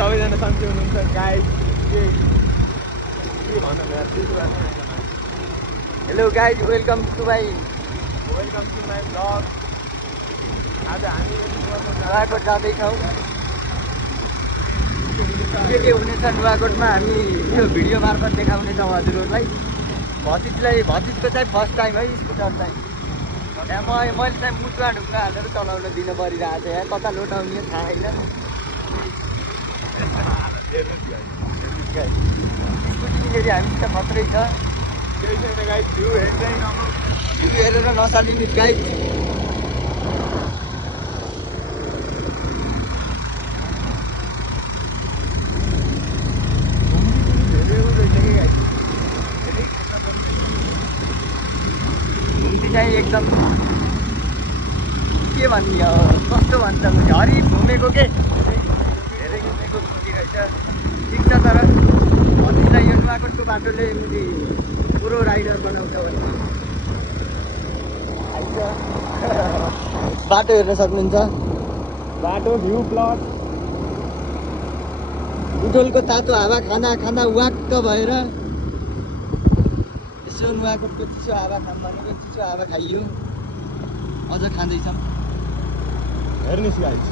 सबैजना सन्चै हुनुहुन्छ guys. Hello guys, welcome to my blog. आज हामी नुवाकोट जाँदैछौँ। के हुनेछ नुवाकोटमा हामी यो भिडियो मार्फत देखाउनेछौँ हजुरहरूलाई। भतिजको चाहिँ फर्स्ट टाइम है स्कुटर चाहिँ। मैले चाहिँ मुटुवा ढुङ्गा हालेर चलाउन दिन परिरहेको छ। यहाँ कता लोटाउने थाहा छैन। स्कुटी फेरि हामी त खत्रै छ। भ्यू हेरेर नसालिने गाइड। चाहिँ एकदम के भन्ने हो, कस्तो भन्छ हरि घुमेको के धेरै घुमेको घुम्ती रहेछ। ठिक छ, तर भतिजलाई यो नुवाकोटको बाटोले पुरो राइडर बनाउँछ भने बाटो हेर्न सक्नुहुन्छ। बाटो भ्यू प्लट बुटोलको तातो हावा खाना खाना वाक्क भएर यसो नुवाकोटको चिसो हावा खाम भनेको चिसो हावा खाइयो। अझ खाँदैछौँ। हेर्नुहोस् गाइस।